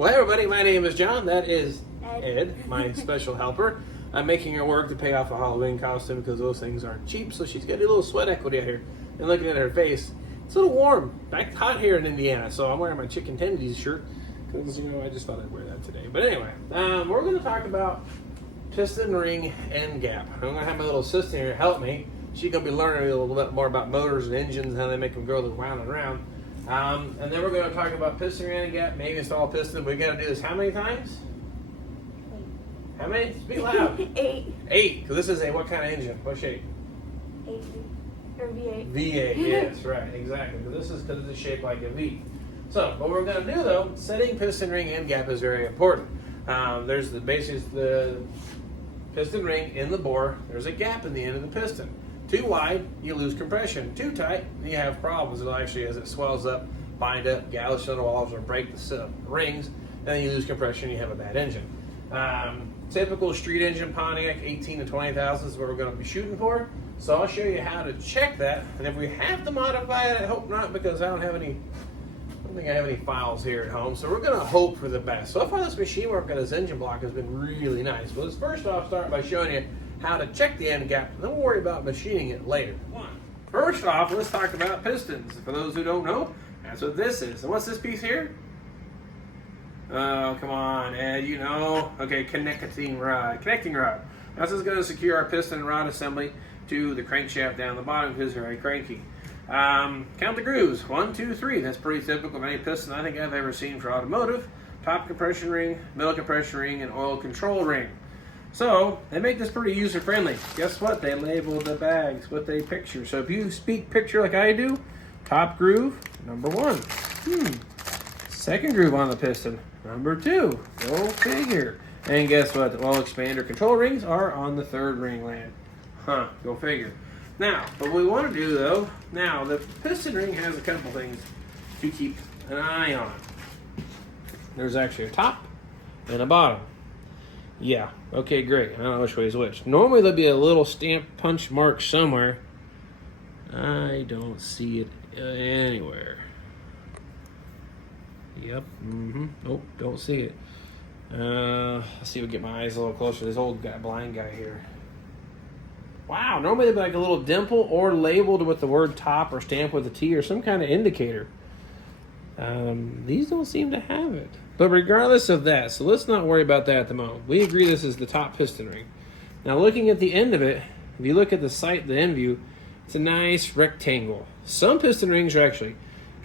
Well, hey everybody, my name is John. That is Ed, my special helper. I'm making her work to pay off a Halloween costume because those things aren't cheap, so she's got a little sweat equity out here. And looking at her face, it's a little warm. Back hot here in Indiana, so I'm wearing my chicken tendies shirt because, you know, I just thought I'd wear that today. But anyway, we're going to talk about piston ring end gap. I'm going to have my little assistant here help me. She's going to be learning a little bit more about motors and engines, how they make them go round and round. And then we're going to talk about piston ring end gap, maybe install a piston. We got to do this how many times? How many? Speak loud. 8. 8, because this is a what kind of engine? What shape? 8 or V8. V8, yes, right, exactly. Because it's shaped like a V. So, what we're going to do though, setting piston ring end gap is very important. There's the piston ring in the bore. There's a gap in the end of the piston. Too wide, you lose compression. Too tight, you have problems. It'll actually, as it swells up, bind up, gouge the walls, or break the rings, and then you lose compression. You have a bad engine. Typical street engine Pontiac, 18 to 20,000 is what we're going to be shooting for. So I'll show you how to check that. And if we have to modify it, I hope not, because I don't think I have any files here at home. So we're going to hope for the best. So far, this machine work on this engine block has been really nice. Well, let's first off start by showing you how to check the end gap, and then we'll worry about machining it later. First off, let's talk about pistons. For those who don't know, that's what this is. And what's this piece here? Oh, come on, Ed, you know. Okay, connecting rod. This is going to secure our piston rod assembly to the crankshaft down the bottom because they're very cranky. Count the grooves. 1, 2, 3. That's pretty typical of any piston I think I've ever seen for automotive. Top compression ring, middle compression ring, and oil control ring. So, they make this pretty user-friendly. Guess what? They label the bags with a picture. So if you speak picture like I do, top groove, number 1. Second groove on the piston, number 2. Go figure. And guess what? The oil expander control rings are on the 3rd ring land. Go figure. Now, what we want to do though, now the piston ring has a couple things to keep an eye on. There's actually a top and a bottom. Yeah, okay, great. I don't know which way is which. Normally there'll be a little stamp punch mark somewhere. I don't see it anywhere. Yep, Nope, don't see it. Let's see if we get my eyes a little closer. This old guy, blind guy here. Wow, normally they'd be like a little dimple or labeled with the word top or stamped with a T or some kind of indicator. These don't seem to have it. But regardless of that, so let's not worry about that at the moment. We agree this is the top piston ring. Now looking at the end of it, if you look at the end view, it's a nice rectangle. Some piston rings are actually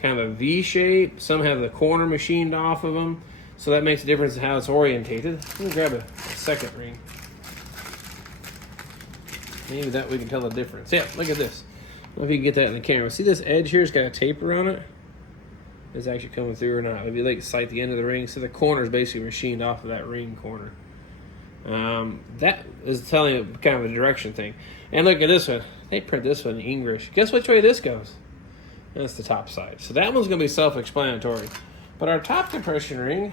kind of a V shape. Some have the corner machined off of them. So that makes a difference in how it's orientated. Let me grab a second ring. Maybe that we can tell the difference. Yeah, look at this. I don't know if you can get that in the camera. See this edge here? It's got a taper on it. Is actually coming through or not. If you like sight the end of the ring, so the corner is basically machined off of that ring corner. That is telling you kind of a direction thing. And look at this one. They print this one in English. Guess which way this goes? That's the top side. So that one's going to be self-explanatory. But our top compression ring,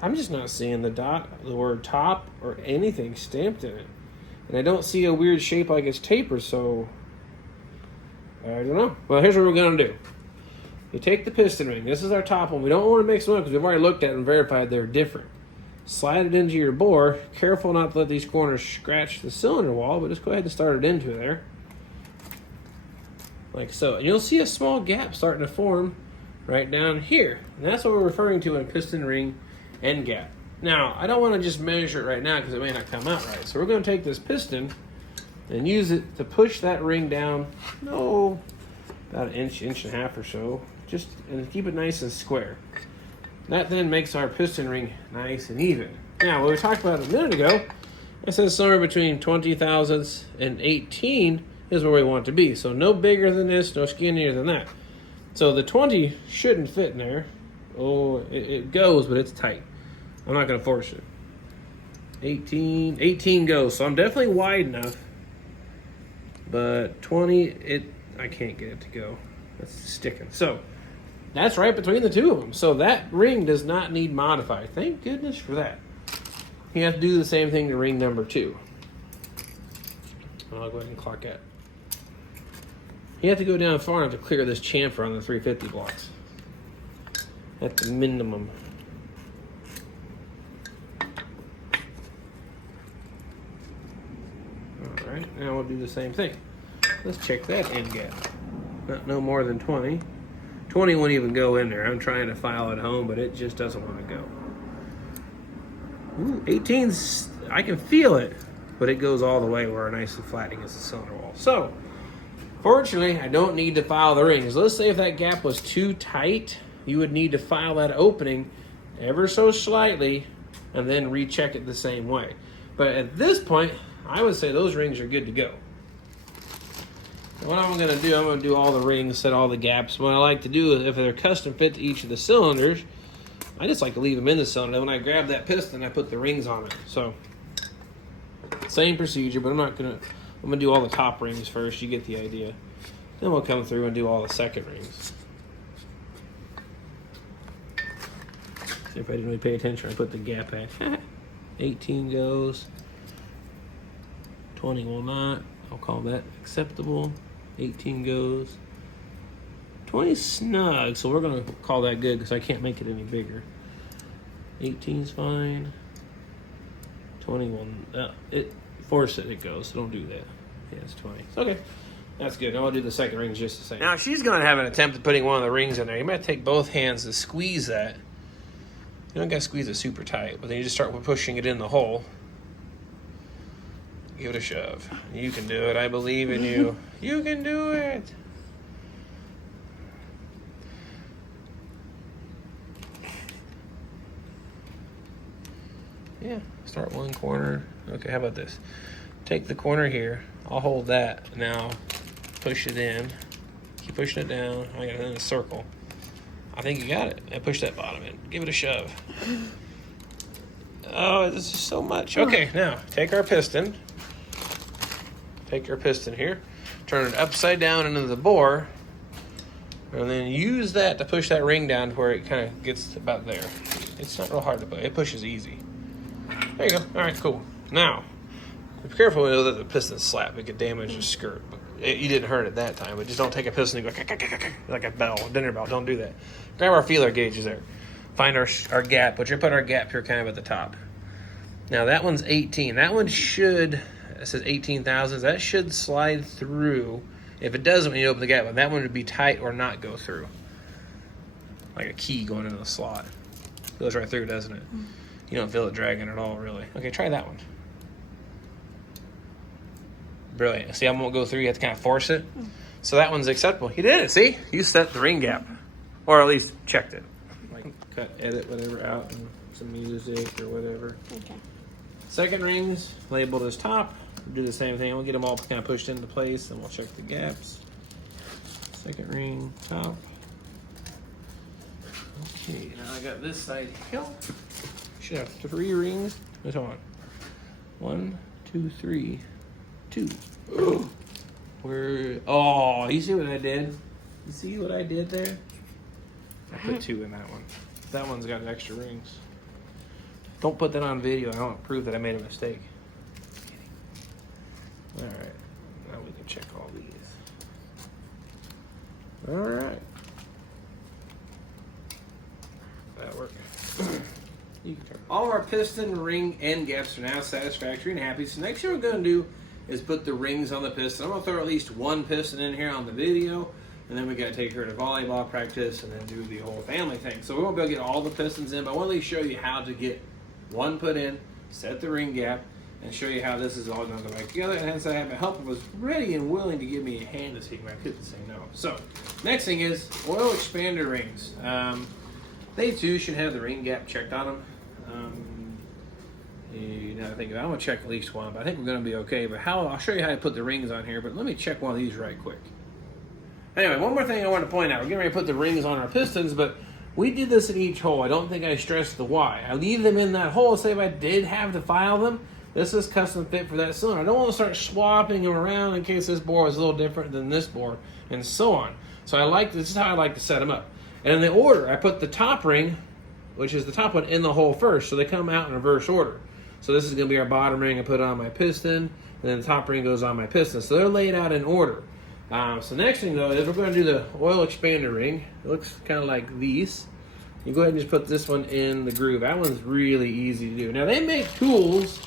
I'm just not seeing the word top or anything stamped in it. And I don't see a weird shape like it's tapered, so I don't know. Well, here's what we're going to do. You take the piston ring. This is our top one. We don't want to mix them up because we've already looked at it and verified they're different. Slide it into your bore. Careful not to let these corners scratch the cylinder wall, but just go ahead and start it into there. Like so. And you'll see a small gap starting to form right down here. And that's what we're referring to in piston ring end gap. Now, I don't want to just measure it right now because it may not come out right. So we're going to take this piston and use it to push that ring down, about an inch and a half or so. And keep it nice and square. That then makes our piston ring nice and even. Now, what we talked about a minute ago, I said somewhere between 20 thousandths and 18 is where we want to be. So no bigger than this, no skinnier than that. So the 20 shouldn't fit in there. Oh, it goes, but it's tight. I'm not going to force it. 18 goes. So I'm definitely wide enough. But 20, I can't get it to go. That's sticking. So that's right between the two of them. So that ring does not need modified. Thank goodness for that. You have to do the same thing to ring number 2. I'll go ahead and clock that. You have to go down far enough to clear this chamfer on the 350 blocks. at the minimum. All right, now we'll do the same thing. Let's check that end gap. Not no more than 20. 20 won't even go in there. I'm trying to file at home, but it just doesn't want to go. Ooh, 18's, I can feel it, but it goes all the way where nice and flat against the cylinder wall. So, fortunately, I don't need to file the rings. Let's say if that gap was too tight, you would need to file that opening ever so slightly and then recheck it the same way. But at this point, I would say those rings are good to go. What I'm going to do, I'm going to do all the rings, set all the gaps. What I like to do is if they're custom fit to each of the cylinders, I just like to leave them in the cylinder. When I grab that piston, I put the rings on it. So, same procedure, but I'm going to do all the top rings first. You get the idea. Then we'll come through and do all the second rings. See if I didn't really pay attention, I put the gap at. 18 goes. 20 will not. I'll call that acceptable. 18 goes. 20 snug, so we're going to call that good because I can't make it any bigger. 18's fine. 21, force it goes, so don't do that. Yeah, it's 20. Okay, that's good. Now I'll do the second ring just the same. Now she's going to have an attempt at putting one of the rings in there. You might take both hands to squeeze that. You don't got to squeeze it super tight, but then you just start pushing it in the hole. Give it a shove. You can do it. I believe in you. You can do it. Yeah, start one corner. Okay, how about this? Take the corner here. I'll hold that. Now, push it in. Keep pushing it down. I got it in a circle. I think you got it. Now push that bottom in. Give it a shove. Oh, this is so much. Okay, now, take our piston. Take your piston here. Turn it upside down into the bore. And then use that to push that ring down to where it kind of gets about there. It's not real hard to put. It pushes easy. There you go. All right, cool. Now, be careful with the piston slap. It could damage the skirt. You didn't hurt it that time, but just don't take a piston and go like a bell, dinner bell. Don't do that. Grab our feeler gauges there. Find our gap. But you're putting our gap here kind of at the top. Now, that one's 18. That one should, it says 18 thousandths. That should slide through. If it doesn't when you open the gap, that one would be tight or not go through. Like a key going into the slot. Goes right through, doesn't it? You don't feel it dragging at all, really. Okay, try that one. Brilliant. See, I won't go through. You have to kind of force it. So that one's acceptable. You did it, see? You set the ring gap. Or at least checked it. Like cut, edit, whatever out, and some music or whatever. Okay. Second ring's labeled as top. We'll do the same thing. We'll get them all kind of pushed into place, and we'll check the gaps. Second ring, top. Okay, now I got this side here. Should have 3 rings. Wait, hold on. 1, 2, 3, 2. Oh, you see what I did? You see what I did there? I put 2 in that one. That one's got extra rings. Don't put that on video. I don't prove that I made a mistake. All right, now we can check all these. All right. That worked. All of our piston, ring, end gaps are now satisfactory and happy. So next thing we're going to do is put the rings on the piston. I'm going to throw at least 1 piston in here on the video, and then we got to take her to volleyball practice and then do the whole family thing. So we won't be able to get all the pistons in, but I want to at least show you how to get 1 put in, set the ring gap, and show you how this is all going to go back together. And hence I have a helper was ready and willing to give me a hand this evening. I couldn't say no. So next thing is oil expander rings. They too should have the ring gap checked on them. I think I'm gonna check at least 1, but I think we're gonna be okay. But I'll show you how to put the rings on here. But let me check one of these right quick. Anyway, one more thing I want to point out. We're getting ready to put the rings on our pistons, but we did this in each hole. I don't think I stressed the why. I leave them in that hole. Say if I did have to file them, this is custom fit for that cylinder. I don't want to start swapping them around in case this bore is a little different than this bore, and so on. So this is how I like to set them up. And in the order, I put the top ring, which is the top one, in the hole first, so they come out in reverse order. So this is going to be our bottom ring. I put it on my piston, and then the top ring goes on my piston. So they're laid out in order. So next thing, though, is we're going to do the oil expander ring. It looks kind of like these. you go ahead and just put this one in the groove. That one's really easy to do. Now they make tools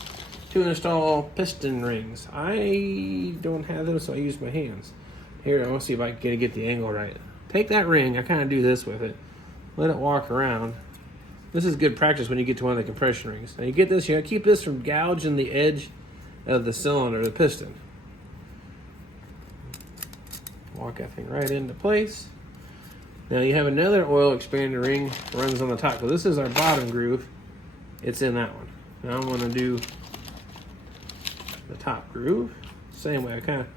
to install piston rings. I don't have those, so I use my hands. Here, I want to see if I can get the angle right. Take that ring, I kind of do this with it. Let it walk around. This is good practice when you get to one of the compression rings. Now you get this, you gotta keep this from gouging the edge of the cylinder, the piston. Walk that thing right into place. Now you have another oil expander ring runs on the top. So this is our bottom groove. It's in that one. Now I'm gonna do the top groove. Same way, I kind of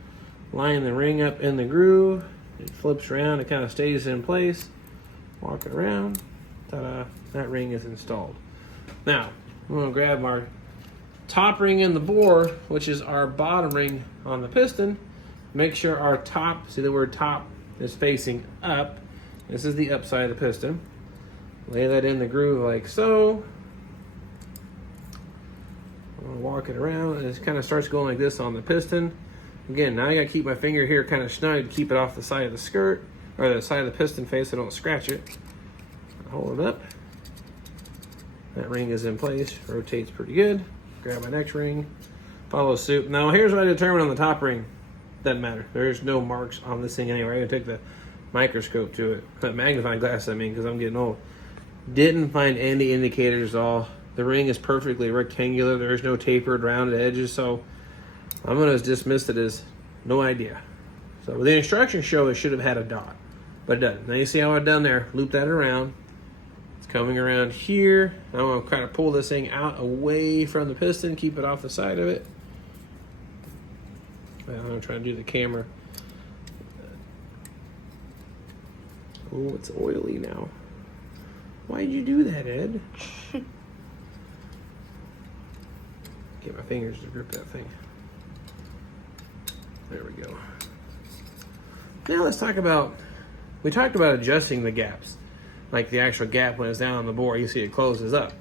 line the ring up in the groove. It flips around, it kind of stays in place. Walk it around. Ta-da, that ring is installed. Now, I'm gonna grab our top ring in the bore, which is our bottom ring on the piston. Make sure our top, see the word top, is facing up. This is the up side of the piston. Lay that in the groove like so. I'm gonna walk it around, and it kind of starts going like this on the piston. Again, now I gotta keep my finger here kind of snug to keep it off the side of the skirt, or the side of the piston face so I don't scratch it. Hold it up. That ring is in place, rotates pretty good. Grab my next ring, follow suit. Now here's what I determined on the top ring. Doesn't matter, there's no marks on this thing anyway. I'm gonna take the microscope to it, that magnifying glass I mean, because I'm getting old. Didn't find any indicators at all. The ring is perfectly rectangular, there's no tapered rounded edges, so I'm gonna dismiss it as no idea. So the instructions show it should have had a dot, but it doesn't. Now you see how I've done there, loop that around. It's coming around here. I'm gonna kind of pull this thing out away from the piston, keep it off the side of it. I'm gonna try to do the camera. Oh, it's oily now. Why'd you do that, Ed? Get my fingers to grip that thing. There we go. Now let's talk about, we talked about adjusting the gaps. Like the actual gap when it's down on the bore, you see it closes up.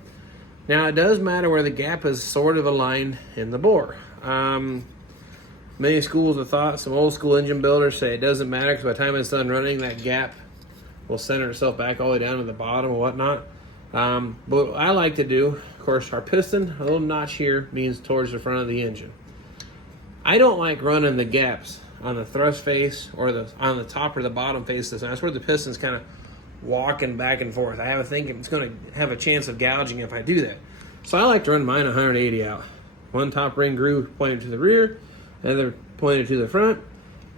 Now it does matter where the gap is sort of aligned in the bore. Many schools of thought, some old school engine builders say it doesn't matter because by the time it's done running, that gap will center itself back all the way down to the bottom or whatnot. But what I like to do, of course, our piston, a little notch here means towards the front of the engine. I don't like running the gaps on the thrust face or on the top or the bottom face. That's where the piston's kind of walking back and forth. I have a thinking it's going to have a chance of gouging if I do that. So I like to run mine 180 out. One top ring groove pointed to the rear, another pointed to the front.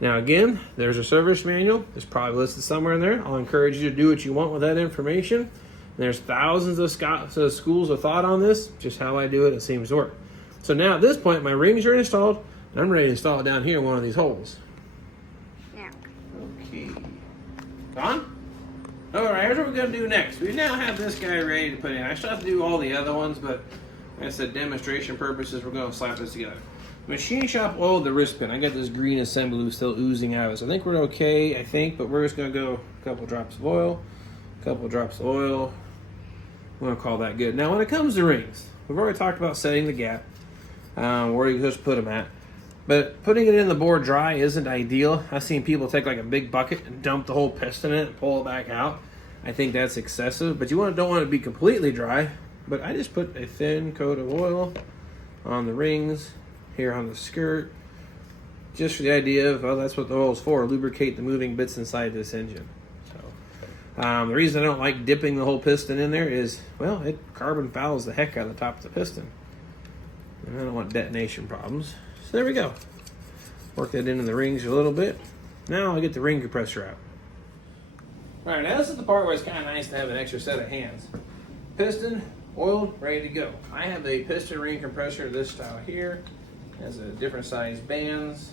Now again, there's a service manual. It's probably listed somewhere in there. I'll encourage you to do what you want with that information. There's thousands of schools of thought on this. Just how I do it, it seems to work. So now at this point, my rings are installed, and I'm ready to install it down here in one of these holes. Yeah. Okay. Gone? All right, here's what we're going to do next. We now have this guy ready to put in. I still have to do all the other ones, but like I said, demonstration purposes, we're going to slap this together. Machine shop oiled the wrist pin. I got this green assembly still oozing out of it. So I think we're okay, but we're just going to go a couple drops of oil, I'm going to call that good. Now, when it comes to rings, we've already talked about setting the gap, where you're supposed to put them at. But putting it in the bore dry isn't ideal. I've seen people take like a big bucket and dump the whole piston in it and pull it back out. I think that's excessive, but you don't want it to be completely dry. But I just put a thin coat of oil on the rings, here on the skirt, just for the idea of, that's what the oil is for, lubricate the moving bits inside this engine. So the reason I don't like dipping the whole piston in there is, well, it carbon fouls the heck out of the top of the piston. And I don't want detonation problems. So there we go. Work that into the rings a little bit. Now I'll get the ring compressor out. All right, now this is the part where it's kind of nice to have an extra set of hands. Piston, oiled, ready to go. I have a piston ring compressor of this style here. It has a different size bands.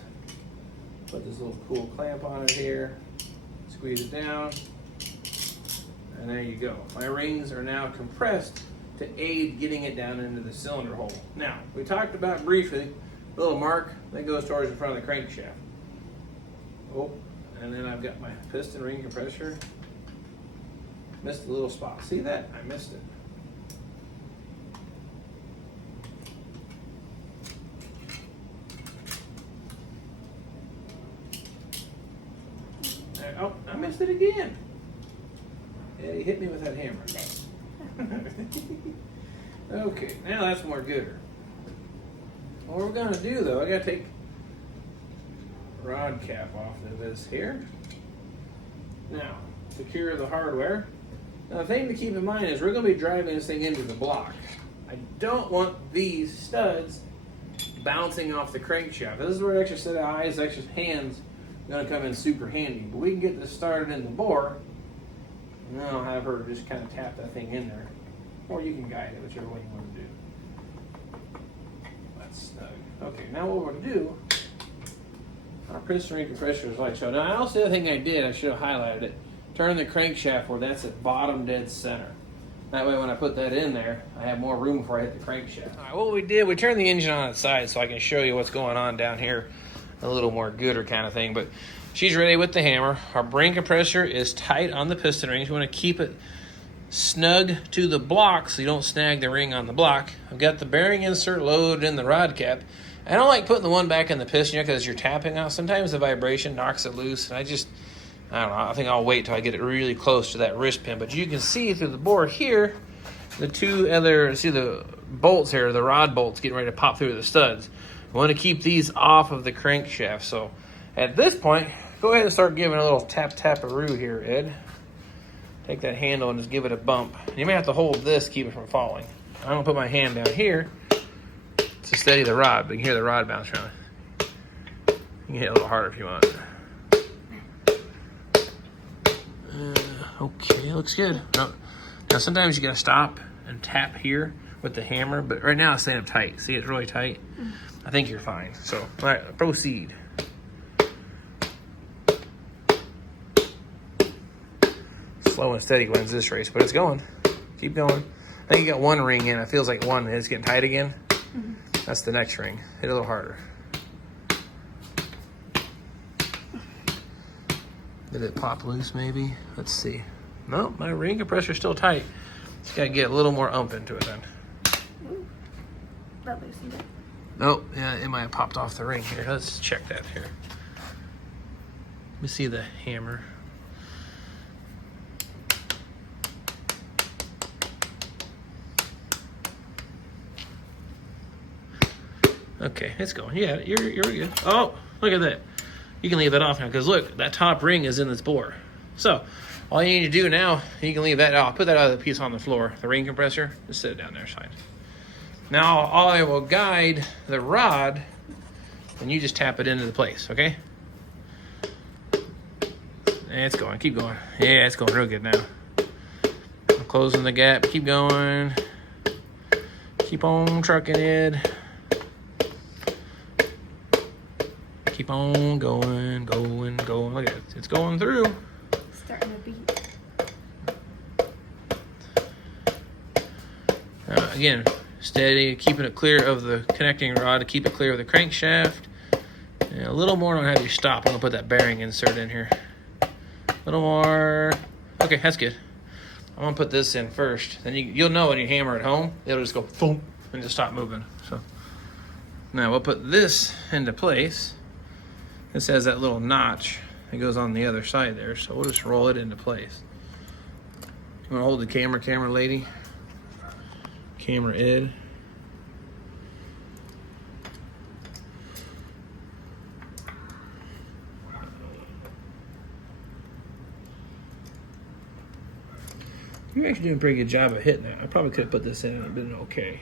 Put this little cool clamp on it here. Squeeze it down. And there you go. My rings are now compressed to aid getting it down into the cylinder hole. Now, we talked about briefly a little mark that goes towards the front of the crankshaft. Oh, and then I've got my piston ring compressor. Missed a little spot. See that? I missed it. Oh, I missed it again. Eddie, hit me with that hammer. Okay, now that's more gooder. What we're gonna do though, I gotta take the rod cap off of this here. Now, secure the hardware. Now the thing to keep in mind is we're gonna be driving this thing into the block. I don't want these studs bouncing off the crankshaft. This is where an extra set of eyes, extra hands are gonna come in super handy. But we can get this started in the bore, and then I'll have her just kind of tap that thing in there. Or you can guide it, whichever way you want to do. That's snug. Okay, now what we're going to do, our piston ring compressor is like so. Now, also the other thing I did, I should have highlighted it, turn the crankshaft where that's at bottom dead center. That way when I put that in there, I have more room before I hit the crankshaft. All right, what we did, we turned the engine on its side so I can show you what's going on down here, a little more gooder kind of thing. But she's ready with the hammer. Our ring compressor is tight on the piston rings. We want to keep it snug to the block so you don't snag the ring on the block. I've got the bearing insert loaded in the rod cap. I don't like putting the one back in the piston because you're tapping out. Sometimes the vibration knocks it loose. And I don't know, I think I'll wait till I get it really close to that wrist pin. But you can see through the bore here, the two other, see the bolts here, the rod bolts getting ready to pop through the studs. I want to keep these off of the crankshaft. So at this point, go ahead and start giving a little tap-tap-a-roo here, Ed. Take that handle and just give it a bump. You may have to hold this to keep it from falling. I'm going to put my hand down here to steady the rod, but you can hear the rod bounce around. You can hit it a little harder if you want. Okay, looks good. Now sometimes you got to stop and tap here with the hammer, but right now it's staying up tight. See, it's really tight. I think you're fine. So, all right, proceed. Slow and steady wins this race, but it's going. Keep going. I think you got one ring in. It feels like one is getting tight again. That's the next ring. Hit it a little harder. Did it pop loose maybe? Let's see. No, my ring compressor's still tight. Just gotta get a little more ump into it then. That loosened it. Oh, yeah, it might have popped off the ring here. Let's check that here. Let me see the hammer. Okay, it's going. Yeah, you're good. Oh, look at that. You can leave that off now because look, that top ring is in this bore. So all you need to do now, you can leave that off. Put that other piece on the floor, the ring compressor. Just sit it down there, fine. Now I will guide the rod, and you just tap it into the place, okay? And it's going. Keep going. Yeah, it's going real good now. I'm closing the gap. Keep going. Keep on trucking it. Keep on going, going, going. Look at it. It's going through. Starting to beat. Again, steady, keeping it clear of the connecting rod to keep it clear of the crankshaft. And a little more, I'm going to have you stop. I'm going to put that bearing insert in here. A little more. Okay, that's good. I'm going to put this in first. Then you'll know when you hammer it home, it'll just go boom and just stop moving. So now we'll put this into place. This has that little notch that goes on the other side there, so we'll just roll it into place. You want to hold the camera lady? Camera Ed. You're actually doing a pretty good job of hitting that. I probably could have put this in and it'd been okay.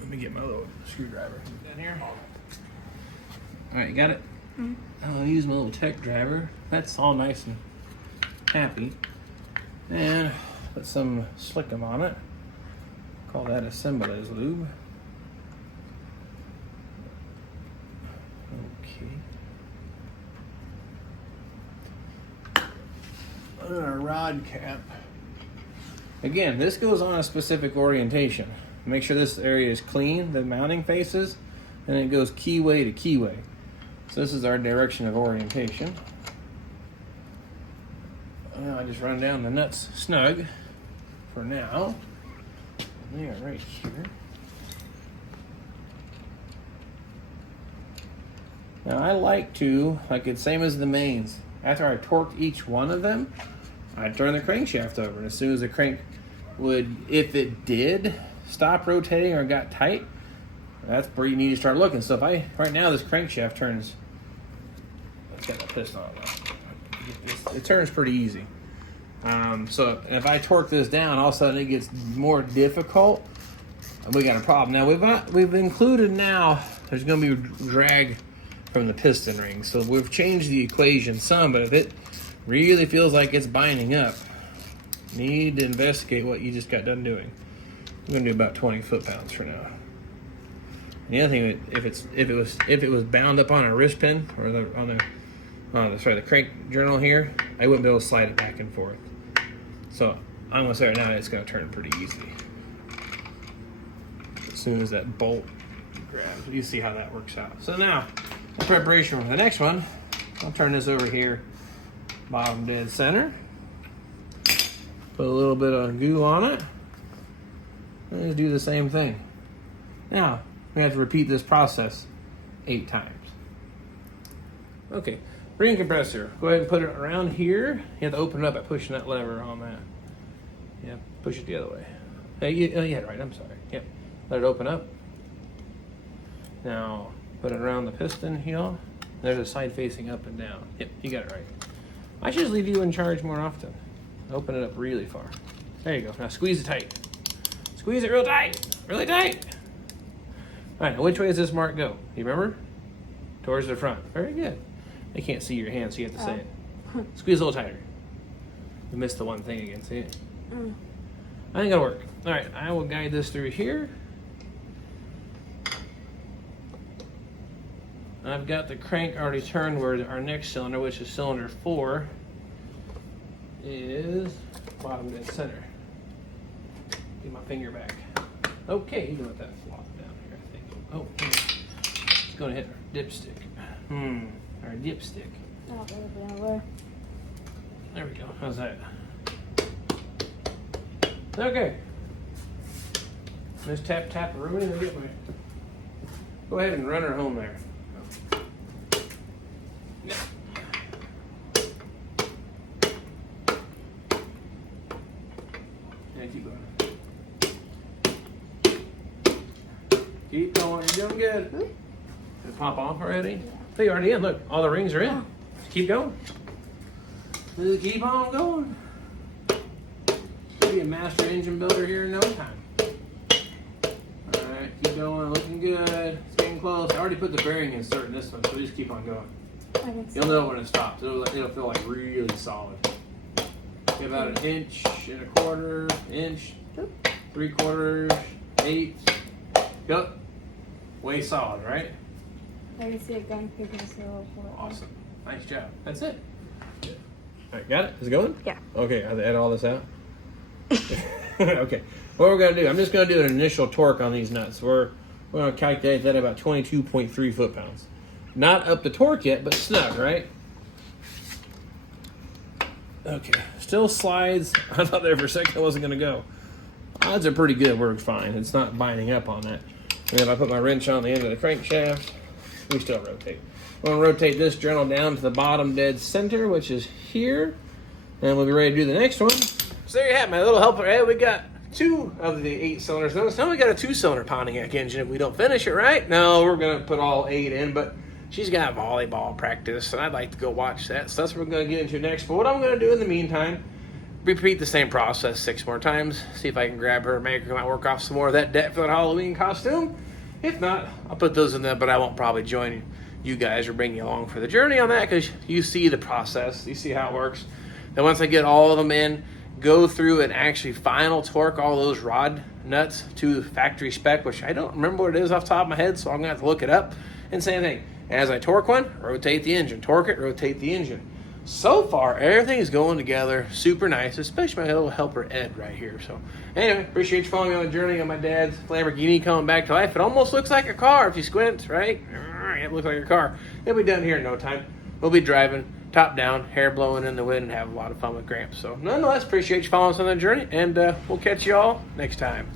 Let me get my little screwdriver down here. All right, got it? I'll use my little tech driver. That's all nice and happy. And put some slickum on it. Call that assemblage lube. Okay. On our rod cap. Again, this goes on a specific orientation. Make sure this area is clean, the mounting faces, and it goes keyway to keyway. So this is our direction of orientation. I just run down the nuts snug for now. They are right here. Now I like it's same as the mains. After I torque each one of them, I'd turn the crankshaft over. And as soon as the crank would, if it did stop rotating or got tight, that's where you need to start looking. So if right now this crankshaft turns, let's get the piston on now. It turns pretty easy. So if I torque this down, all of a sudden it gets more difficult. We got a problem. Now we've included now, there's going to be drag from the piston ring. So we've changed the equation some, but if it really feels like it's binding up, you need to investigate what you just got done doing. I'm going to do about 20 foot-pounds for now. And the other thing, if it was bound up on a wrist pin or the crank journal here, I wouldn't be able to slide it back and forth. So I'm going to say right now it's going to turn pretty easy. As soon as that bolt grabs, you see how that works out. So now, in preparation for the next one, I'll turn this over here, bottom dead center. Put a little bit of glue on it. And just do the same thing. Now, we have to repeat this process 8 times. Okay, ring compressor. Go ahead and put it around here. You have to open it up by pushing that lever on that. Yeah, push it the other way. Yeah, right, I'm sorry. Yep, let it open up. Now, put it around the piston heel. There's a side facing up and down. Yep, you got it right. I should just leave you in charge more often. Open it up really far. There you go. Now squeeze it tight. Squeeze it real tight. Really tight. All right, now which way does this mark go? You remember? Towards the front. Very good. They can't see your hand, so you have to say it. Squeeze a little tighter. You missed the one thing again, see it? I think it'll work. All right, I will guide this through here. I've got the crank already turned where our next cylinder, which is cylinder 4, is bottom dead center. Get my finger back. Okay, you can let that flop down here, I think. Oh, it's going to hit our dipstick. Our dipstick. There we go. How's that? Okay. Let's tap the room in and get my. Go ahead and run her home there. Keep going. Keep going. You're doing good. Did it pop off already? Yeah. Oh, you're already in. Look, all the rings are in. Just keep going. Just keep on going. Be a master engine builder here in no time. All right, keep going. Looking good. It's getting close. I already put the bearing insert in this one, so just keep on going. You'll know when it stops. It'll feel like really solid. About 1.25 inch, 3/4, 1/8. Go. Way solid, right? I can see it going through this little hole. Awesome. Nice job. That's it. All right, got it? Is it going? Yeah. Okay, I have to edit all this out. Okay. What we're going to do, I'm just going to do an initial torque on these nuts. We're going to calculate that at about 22.3 foot-pounds. Not up the torque yet, but snug, right? Okay, still slides. I thought there for a second it wasn't going to go. Odds are pretty good, works fine. It's not binding up on that. And if I put my wrench on the end of the crankshaft, we still rotate. We're going to rotate this journal down to the bottom dead center, which is here. And we'll be ready to do the next one. So there you have it, my little helper. Hey, we got 2 of the 8 cylinders. Notice now we got a 2-cylinder Pontiac engine if we don't finish it right. No, we're going to put all 8 in, but she's got volleyball practice, and I'd like to go watch that. So that's what we're going to get into next. But what I'm going to do in the meantime, repeat the same process 6 more times. See if I can grab her and make her come out work off some more of that debt for that Halloween costume. If not, I'll put those in there, but I won't probably join you guys or bring you along for the journey on that because you see the process. You see how it works. Then once I get all of them in, go through and actually final torque all those rod nuts to factory spec, which I don't remember what it is off the top of my head, so I'm going to have to look it up. And same thing. As I torque one, rotate the engine. Torque it, rotate the engine. So far, everything is going together super nice, especially my little helper Ed right here. So anyway, appreciate you following me on the journey of my dad's Lamborghini coming back to life. It almost looks like a car if you squint, right? It looks like a car. It'll be done here in no time. We'll be driving top down, hair blowing in the wind, and have a lot of fun with Gramps. So nonetheless, appreciate you following us on the journey, and we'll catch you all next time.